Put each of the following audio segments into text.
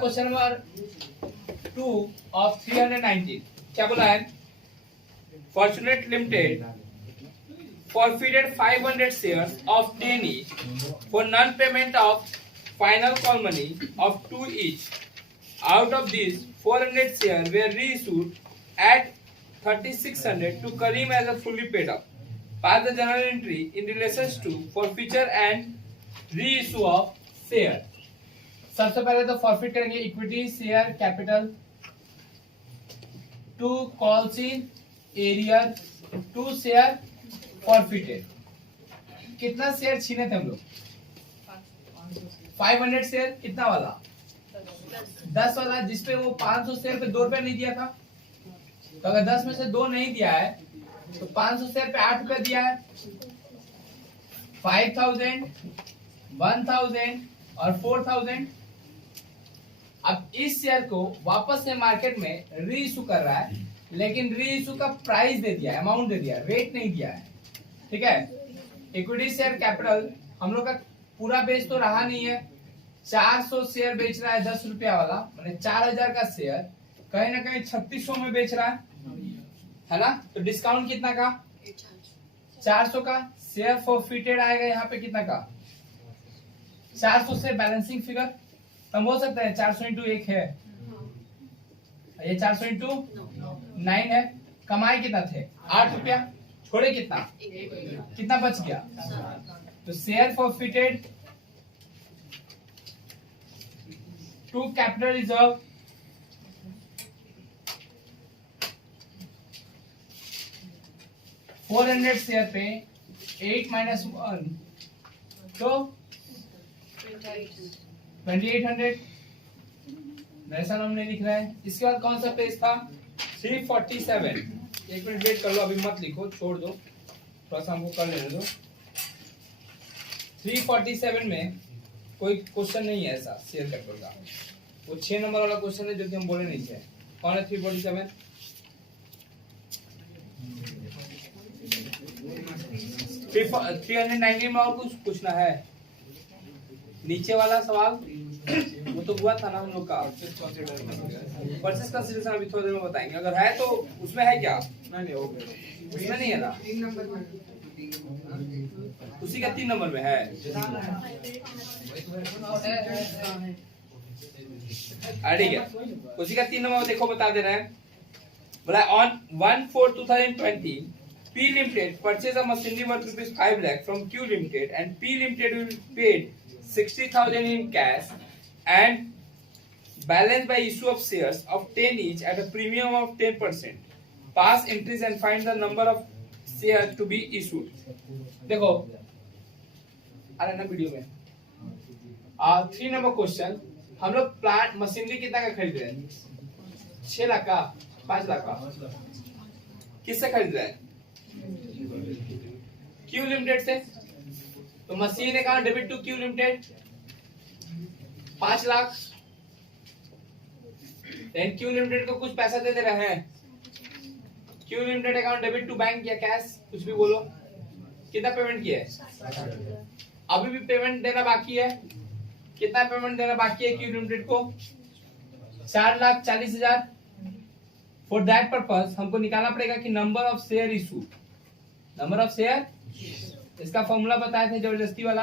Question number 2 of 319 क्या बोला है? Fortunate limited forfeited 500 shares of 10 each for non-payment of final call money of 2 each. Out of these, 400 shares were reissued at 3600 to Karim as a fully paid up. Pass the journal entry in relation to forfeiture and reissue of share. सबसे पहले तो forfeit करेंगे equity share capital to calls in arrear to share forfeited. कितना share छीने थे हम लोग? 500 share. कितना वाला? 10 वाला, जिसपे वो 500 शेयर पे 2 रुपया नहीं दिया था. तो अगर 10 में से 2 नहीं दिया है तो 500 शेयर पे 8 रुपया दिया है. 5000, 1000 और 4000. अब इस शेयर को वापस से मार्केट में री इशू कर रहा है, लेकिन री इशू का प्राइस दे दिया, अमाउंट दे दिया, रेट नहीं दिया है. ठीक है. इक्विटी शेयर कैपिटल हम लोग का पूरा बेच तो रहा नहीं है. 400 शेयर बेच रहा है 10 रुपया वाला, मैंने 4000 का शेयर कहीं ना कहीं 3600 में बेच रहा है ना. तो डिस्काउंट कितना का? 400 का. शेयर फॉरफिटेड आएगा यहाँ पे कितना का? 400 से बैलेंसिंग फिगर हम बोल सकते हैं 400 इंटू 1 है. ये 400 इंटू 9 है. कमाई कितना थे? 8 रुपया. छोड़े कितना? कितना बच गया? तो share forfeited to capital reserve $400 share पे 8 माइनस 1 तो 2800. वैसा नाम नहीं लिख रहा है. इसके बाद कौन सा पेज था? 347. एक मिनट वेट कर लो, अभी मत लिखो, छोड़ दो, थोड़ा सा हमको कर लेने दो. 347 में कोई क्वेश्चन नहीं है ऐसा शेयर कैपिटल का. वो 6 नंबर वाला क्वेश्चन है जो कि हम बोले नहीं थे. कौन है 347? फिर 390 में और कुछ पूछना है? नीचे वाला सवाल वो तो हुआ था ना हम लोग का. परचेस कंसीडरेशन अभी थोड़ी देर में बताएंगे. अगर है तो उसमें है क्या? नहीं, उसमें नहीं है ना. 3 नंबर में, उसी का 3 नंबर में है. ठीक है, उसी का 3 नंबर देखो बता दे रहे हैं. बोला on 1/4/2020 P Limited purchase a machinery worth ₹5 lakh from Q Limited and P Limited will paid 60,000 in cash and balance by issue of shares of 10 each at a premium of 10%. Pass entries and find the number of shares to be issued. देखो आ रहा है ना video में. 3 number question. हम लोग plant machinery कितना का खरीद रहे हैं? 6 लाख का, 5 लाख का. किससे खरीद रहे हैं? क्यू लिमिटेड से. तो machine account debit to Q limited 5 lakh. Q limited को कुछ पैसा दे रहे हैं. Q limited account debit to bank या कैश, कुछ भी बोलो. कितना पेमेंट किया है? अभी भी पेमेंट देना बाकी है. कितना पेमेंट देना बाकी है क्यू लिमिटेड को? 4,40,000. फॉर दैट पर्पस हमको निकालना पड़ेगा कि number of share issue. Number of share, इसका फॉर्मूला बताए थे जबरदस्ती वाला.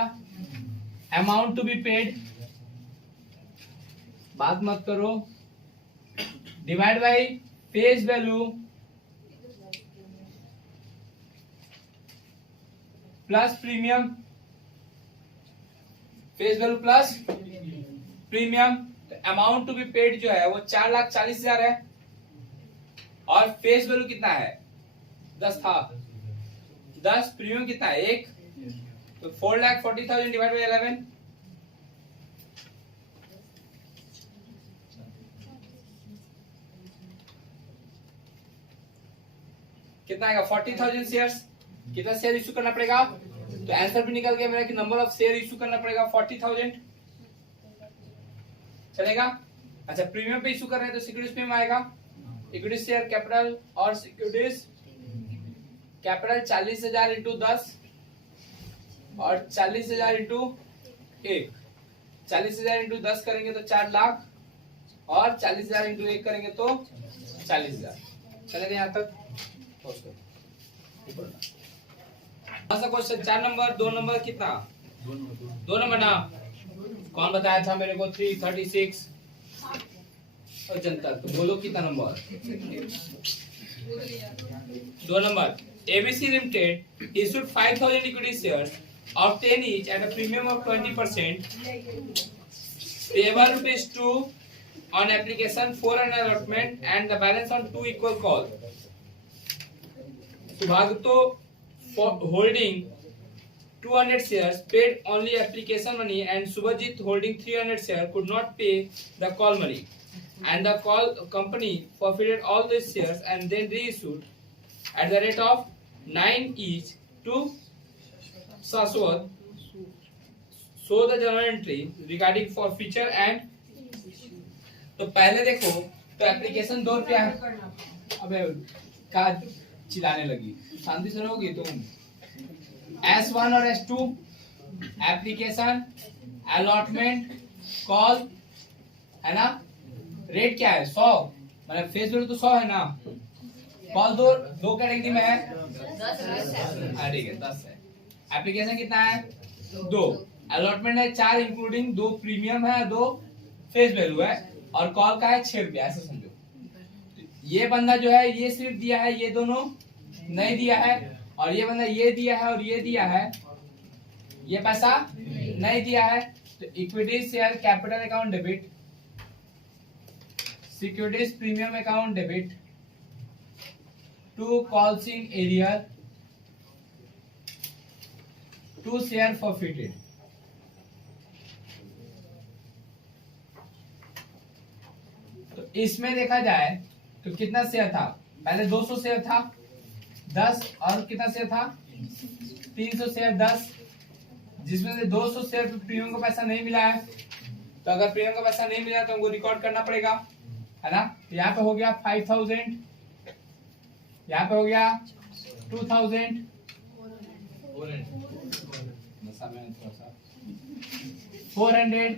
अमाउंट टू बी पेड, बात मत करो, divide by face value plus premium. Face value plus premium. Amount to be paid जो है वो 4,40,000 है और फेस वैल्यू कितना है? 10 था. 10 प्रीमियम कितना है? 1. तो 4,40,000 डिवाइड बाय 11 कितना आएगा? 40,000 शेयर्स. कितना शेयर इशू करना पड़ेगा? तो आंसर भी निकल गया मेरा कि नंबर ऑफ शेयर इशू करना पड़ेगा 40,000. चलेगा? अच्छा, प्रीमियम पे इशू कर रहे हैं तो सिक्योरिटीज पे आएगा. इक्विटी शेयर कैपिटल और सिक्योरिटीज कैपिटल 40,000 इंटू 10 और 40,000 इंटू 1। 40,000 इंटू 10 करेंगे तो 4 लाख और 40,000 इंटू 1 करेंगे तो 40,000। चलेगा यहाँ तक? क्वेश्चन 4 नंबर, 2 नंबर कितना? 2 नंबर ना? कौन बताया था मेरे को? 336 और जनता। तो बोलो कितना number? 2 number. ABC Limited issued 5,000 equity shares of 10 each at a premium of 20%, payable rupees 2 on application, 4 on allotment, and the balance on 2 equal call. Subhagto holding 200 shares paid only application money, and Subhajit holding 300 shares could not pay the call money, and the call company forfeited all these shares and then reissued at the rate of 9 each to Saswat. So the journal entry regarding forfeiture and तो पहले देखो तो application 2 रुपया है। अबे का चिल्लाने लगी, शांति से रहोगी तुम। S1 और S2 एप्लीकेशन, अलॉटमेंट, कॉल है ना। रेट क्या है? 100, मतलब फेस वैल्यू तो 100 है ना। कॉल दो कैटेगरी में है, 10 ठीक है, 10 है। एप्लीकेशन कितना है? 2। अलॉटमेंट है 4 इंक्लूडिंग 2 प्रीमियम है, 2 फेस वैल्यू है, और कॉल का है 6 रुपया, ऐसा समझो। ये बंदा जो है ये सिर्फ दिया है, ये दोनों नहीं दिया है, और ये बंदा ये दिया है और ये दिया है, ये पैसा नहीं दिया है। तो equity share capital account debit, securities premium account debit, to calls in arrear, to share forfeited. तो इसमें देखा जाए तो कितना शेयर था? पहले 200 शेयर था, 10 और कितना शेयर था? 300 शेयर 10, जिसमें से 200 शेयर पे प्रीमियम का पैसा नहीं मिला है। तो अगर प्रीमियम का पैसा नहीं मिला तो हमको रिकॉर्ड करना पड़ेगा, है ना। तो यहाँ पे हो गया 5,000, यहाँ पे हो गया 2,000, 400।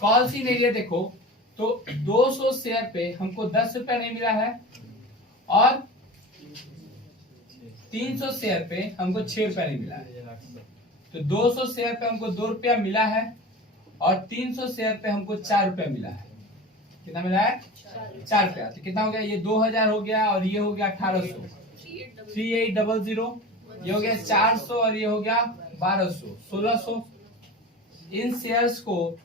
कॉल सी एरिया देखो तो 200 शेयर पे हमको 10 रुपया नहीं मिला है, और 300 शेयर पे हमको 6 रुपया नहीं मिला है। तो 200 शेयर पे हमको 2 रुपया मिला है, और 300 शेयर पे हमको 4 रुपया मिला है। कितना मिला है? 4 रुपया। तो कितना हो गया? ये 2,000 हो गया, और ये हो गया 1,800, 3800। ये हो गया 400, और ये हो गया 1,200, 1,600। इन शेयर्स को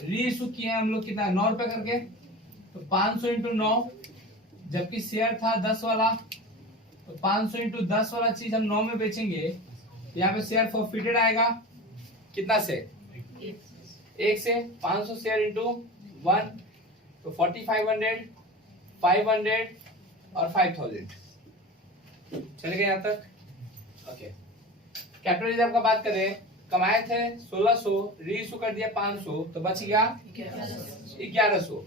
रीइश्यू किए हम लोग कितना? 9 रुपए करके। तो 500 इंटू 9, जबकि शेयर था 10 वाला, तो 500 इंटू 10 वाला चीज हम 9 में बेचेंगे, तो यहाँ पे शेयर फॉरफिटेड आएगा कितना से? 1 से। 500 शेयर इंटू 1, तो 4,500, 500 और 5,000। चलेगा यहाँ तक? ओके। कैपिटल रिजर्व का बात करें, कमाए थे 1,600, रीइश्यू कर दिया 500, तो बच गया 1,100।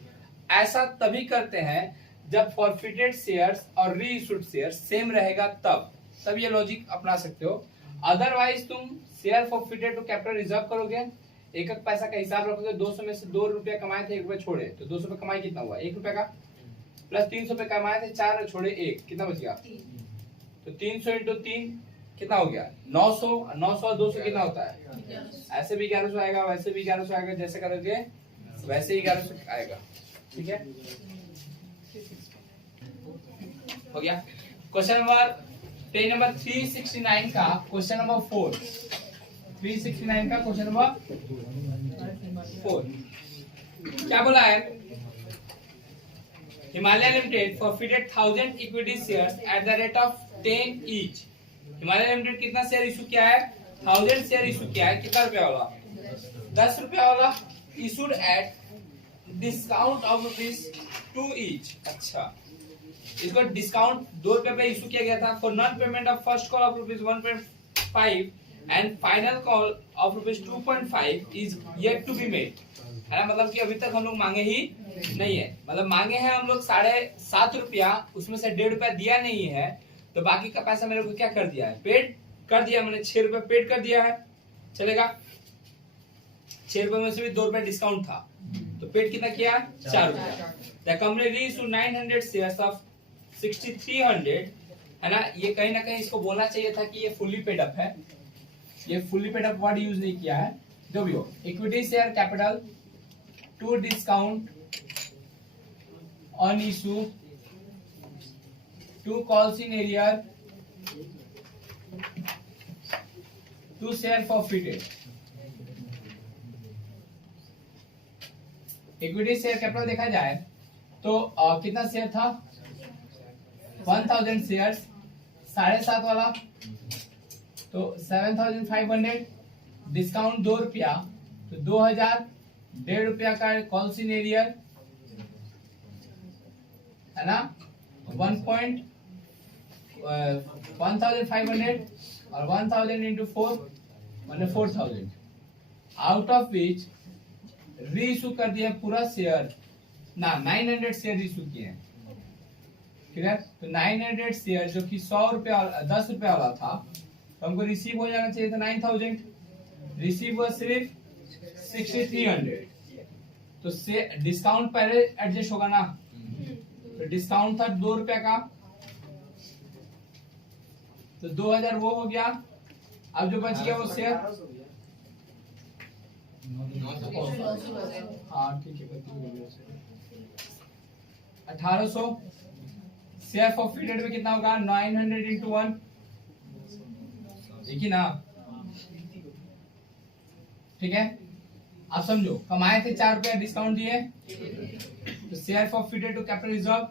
ऐसा तभी करते हैं जब फॉरफिटेड शेयर्स और रीइश्यूड शेयर्स सेम रहेगा, तब ये लॉजिक अपना सकते हो। अदरवाइज तुम शेयर फॉरफिटेड तो कैपिटल रिजर्व करोगे, एक एक पैसा का हिसाब रखोगे। 200 में से 2 रुपया कमाए थे, 1 रुपया छोड़े, तो 200 पे कमाई कितना हुआ? 1 रुपया का। प्लस 300 पे कमाए थे 4 छोड़े 1, कितना बच गया? तो 300 इंटू 3 कितना हो गया? 900। 900 और 200 कितना होता है? ऐसे भी 1100 आएगा, वैसे भी 1100 आएगा, जैसे करोगे वैसे ही 1100 आएगा। ठीक है, हो गया। क्वेश्चन नंबर पेज नंबर 369 का क्वेश्चन नंबर 4। 369 का क्वेश्चन नंबर 4 क्या बोला है? Himalaya limited forfeited 1000 equity shares at the rate of 10 each. Himalaya limited कितना शेयर इशू किया है? 1000 शेयर इशू किया है। कितना रुपया वाला? 10 रुपया वाला। Issued at discount of ₹2 each. अच्छा, इसको डिस्काउंट 2 रुपए पे इशू किया गया था। For non payment of first call of ₹1.5 and final call of ₹2.5 is yet to be made. है ना, मतलब कि अभी तक हम लोग मांगे ही नहीं है। मतलब मांगे हैं हम लोग 7.5 रुपया, उसमें से 1.5 रुपया दिया नहीं है, तो बाकी का पैसा मेरे को क्या कर दिया है, पेड कर दिया, मैंने 6 रुपए पेड कर दिया है, चलेगा। 6 रुपए में से भी 2 रुपए डिस्काउंट था, तो पेड कितना किया, 4 रुपया। The company reissued 900 shares of 6300, है ना। ये कहीं ना कहीं इसको बोलना चाहिए था कि ये फुल्ली पेड अप है, ये fully paid up word use नहीं किया है। जो भी हो, equity share capital to discount on issue to calls in arrear to share forfeited. Equity share capital देखा जाए तो कितना शेयर था, 1000 शेयर्स, 7.5 वाला तो 7500, डिस्काउंट 2 रुपया तो 2000, 1.5 रुपया का कॉल्स इन एरियर, है ना। 1500 और 1000 इंटू 4 मैंने 4000, आउट ऑफ विच रीइश्यू कर दिया पूरा शेयर ना, 900 शेयर इशू किए हैं, क्लियर। तो 900 शेयर जो कि 100 रुपया 10 रुपया वाला था, तो हमको रिसीव हो जाना चाहिए था 9000, रिसीव हुआ सिर्फ 6300, तो से डिस्काउंट पहले एडजस्ट होगा ना, तो डिस्काउंट था 2 रुपया का, तो 2000 वो हो गया। अब जो बच गया वो शेयर, हाँ ठीक है, 1800 शेयर फॉरफिटेड में कितना होगा, 900 इंटू 1, ठीक है ना, ठीक है। आप समझो, कमाए थे 4 रुपया, डिस्काउंट दिए, तो share forfeited to capital reserve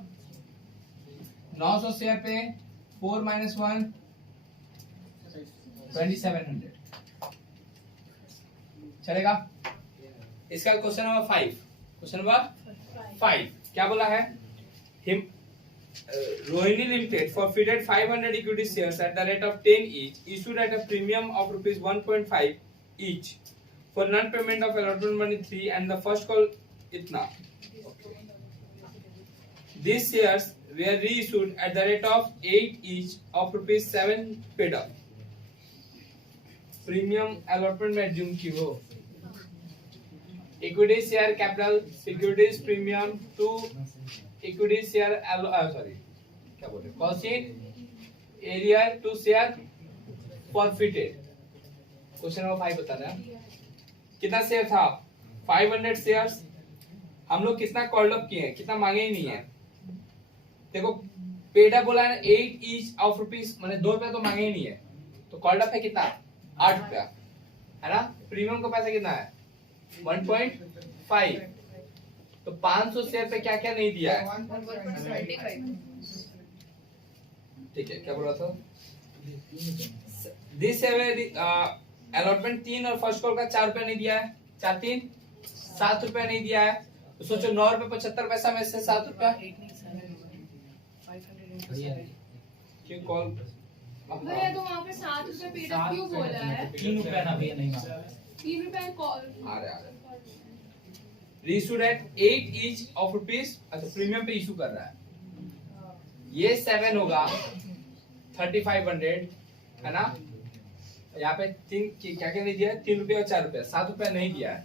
900 share पे 4 - 1 2700, चलेगा। इसका क्वेश्चन नंबर 5, क्वेश्चन नंबर 5 क्या बोला है, Rohini limited forfeited 500 equity shares at the rate of 10 each, issued at a premium of rupees 1.5 each for non-payment of allotment money 3 and the first call itna. These shares were reissued at the rate of 8 each of rupees 7 paid up. Premium allotment में assume की वो equity share capital securities premium to equity share sorry क्या बोल रहे cost in area to share forfeited. Question number 5 बताना कितना share था, 500 shares, हम लोग कितना कॉल्ड अप किए हैं, कितना मांगे ही नहीं है। देखो पेड अप बोला है 8 ईच ऑफ रुपीस, मैंने 2 रुपया तो मांगे ही नहीं है, तो कॉल्ड अप है कितना 8 रुपया, है ना। प्रीमियम का पैसा कितना है 1.5, तो 500 शेयर पे क्या क्या नहीं दिया है, ठीक है। क्या बोला था, दिस अलॉटमेंट 3 और फर्स्ट कॉल का 4 रुपया नहीं दिया है, 4 3 7 रुपया नहीं दिया है, तो सोचो 9 रुपये 75 पैसा में से 7 रुपया क्यों कॉल भैया, तो वहाँ पे 7 रुपए पेड अप क्यों बोला है, 3 रुपया ना भैया, नहीं 3 रुपए कॉल आ रहा है। Reissued at 8 each of rupees, अच्छा प्रीमियम पे इशू कर रहा है, ये 7 होगा 3500, है ना। यहाँ पे 3 क्या क्या नहीं दिया है, 3 रुपया और 4 रुपया, 7 रुपया नहीं दिया है,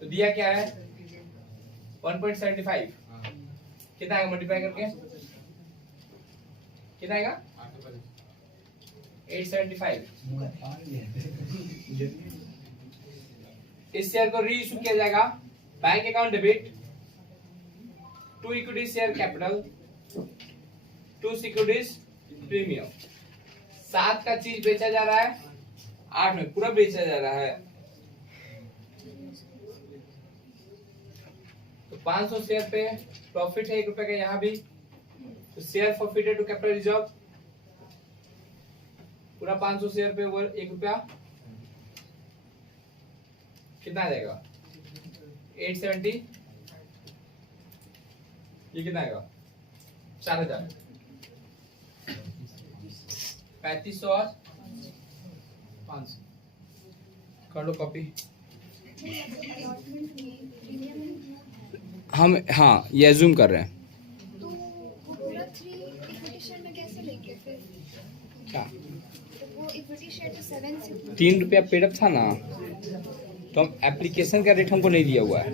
तो दिया क्या है 1.75, कितना आएगा मल्टीप्लाई करके, कितना आएगा 875। इस शेयर को री इशू किया जाएगा, bank account debit to equity share capital to securities premium. 7 का चीज बेचा जा रहा है, 8 में पूरा बेचा जा रहा है, तो 500 शेयर पे प्रॉफिट है 1 रुपए का, यहाँ भी तो share forfeited to capital reserve पूरा 500 शेयर पे वो 1 रुपया, कितना आ जाएगा 870, ये कितना आएगा 4000, 3500 और 500 कर लो कॉपी। हम हाँ ये जूम कर रहे हैं, तो वो पूरा 3 इक्विटी शेयर में कैसे लेंगे फिर? क्या तो वो इक्विटी शेयर तो 7 से 3 रुपया पेडअप था ना, तो हम एप्लीकेशन का रेट हमको नहीं दिया हुआ है।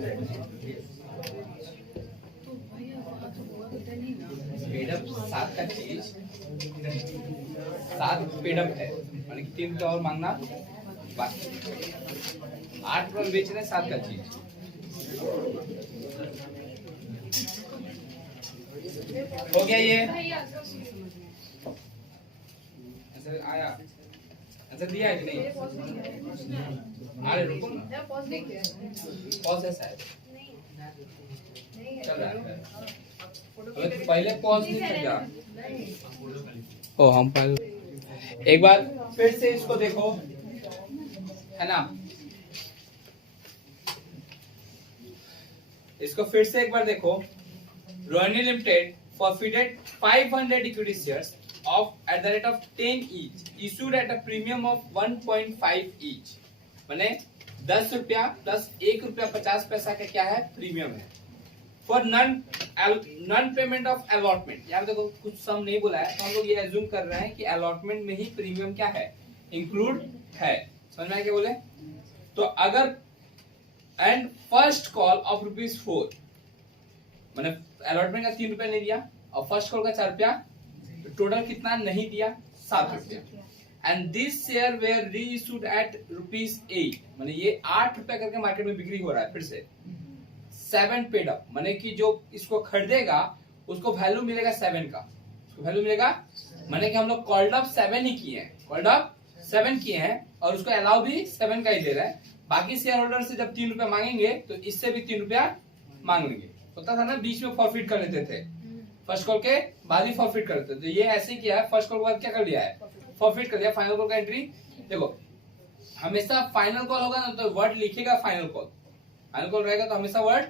पेडअप 7 का चीज 7 पेडअप है, माने कि 3 रुपया और मांगना बाकी। 8 रुपये बेच रहे हैं 7 का चीज। हो गया ये आंसर आया, आंसर दिया है कि नहीं? अरे रुको ना, पॉज है शायद चल रहा है। अबे तो पहले पॉज नहीं कर जा। ओ हम पहले एक बार फिर से इसको देखो, है ना, इसको फिर से एक बार देखो। Rohini limited forfeited 500 equity shares of at the rate of 10 each, issued at a premium of 1.5 each, माने 10 रुपया प्लस 1 रुपया 50 पैसा का क्या है, प्रीमियम है। For non payment of allotment, यहाँ देखो कुछ सम नहीं बोला है, तो हम लोग ये एज्यूम कर रहे हैं कि अलॉटमेंट में ही प्रीमियम क्या है, इंक्लूड है। समझ में आया क्या बोले? तो अगर एंड फर्स्ट कॉल ऑफ ₹4, मैंने अलॉटमेंट का 3 रुपया नहीं दिया और फर्स्ट कॉल का 4 रुपया, तो टोटल कितना नहीं दिया, 7 रुपया। एंड दिस शेयर वेयर री इशूड एट ₹8, मैंने ये 8 रुपया करके मार्केट में बिक्री हो रहा है। फिर से 7 पेड अप, मैंने कि जो इसको खरीदेगा उसको वैल्यू मिलेगा 7 का, उसको वैल्यू मिलेगा, मैंने कि हम लोग कॉल्ड अप 7 ही किए हैं, कॉल्ड अप 7 किए हैं और उसको अलाउ भी 7 का ही दे रहा है। बाकी शेयर होल्डर से जब 3 रुपया मांगेंगे तो इससे भी 3 रुपया मांग लेंगे। होता था ना, बीच में फॉरफिट कर लेते थे, फर्स्ट कॉल के बाद ही फॉरफिट कर लेते थे। ये ऐसे ही किया है, फर्स्ट कॉल के बाद क्या कर लिया है, फॉरफिट कर लिया। फाइनल कॉल का एंट्री देखो, हमेशा फाइनल कॉल होगा ना तो वर्ड लिखेगा फाइनल कॉल, फाइनल कॉल रहेगा तो हमेशा वर्ड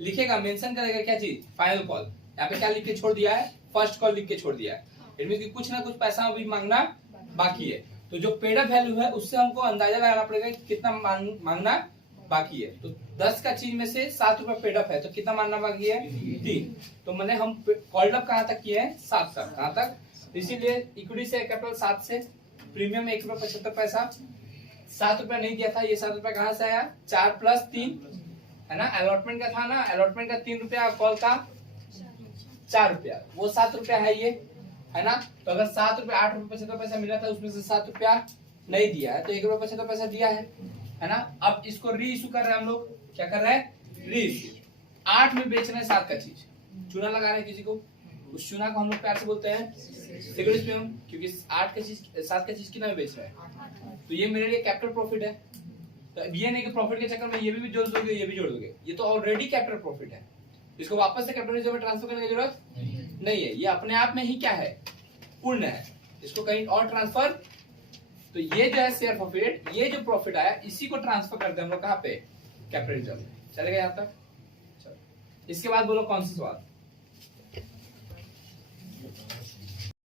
लिखेगा, मेंशन करेगा क्या चीज, फाइनल कॉल। यहाँ पे क्या लिख के छोड़ दिया है, फर्स्ट कॉल लिख के छोड़ दिया है। इट मीन कि कुछ ना कुछ पैसा अभी मांगना बाकी है। तो जो पेड अप वैल्यू है उससे हमको अंदाजा लगाना पड़ेगा कि कितना मांगना बाकी है। तो 10 का चीज में से 7 रुपया पेड अप है, तो कितना मानना बाकी है, 3। तो मैंने हम कॉल्ड अप कहाँ तक किए हैं, 7 तक, कहाँ तक, इसीलिए इक्विटी से कैपिटल 7 से, प्रीमियम 1 रुपया 75 पैसा, 7 रुपया नहीं दिया था, ये 7 रुपया कहाँ से आया, 4 + 3 है ना, अलॉटमेंट का था ना, अलॉटमेंट का 3 रुपया, कॉल का 4 रुपया, वो 7 रुपया है ये, है ना। तो अगर 7 रुपया 8 रुपया 75 पैसा मिला था, उसमें से 7 रुपया नहीं दिया है, तो 1 रुपया 75 पैसा दिया है ना। अब इसको री इशू कर रहे हैं हम लोग, क्या कर रहे हैं, री इशू। 8 में बेच रहे हैं 7 का चीज, चूना लगा रहे हैं किसी को, उस चूना को हम लोग प्यार से बोलते हैं सिक्योरिटीज पे, क्योंकि 8 का चीज 7 का चीज कितना में बेच रहे हैं, तो ये मेरे लिए कैपिटल प्रॉफिट है। तो ये नहीं कि प्रॉफिट के चक्कर में ये भी जोड़ दोगे, ये भी जोड़ दोगे, ये तो ऑलरेडी कैपिटल प्रॉफिट है, इसको वापस से कैपिटल रिजर्व में ट्रांसफर करने की जरूरत नहीं है, ये अपने आप में ही क्या है, पूर्ण है, इसको कहीं और ट्रांसफर। तो ये जो है शेयर प्रॉफिट, ये जो प्रॉफिट आया इसी को ट्रांसफर करते हैं हम लोग कहाँ पे, कैपिटल रिजर्व में। चलेगा यहाँ तक, चलो इसके बाद बोलो कौन सी सवाल।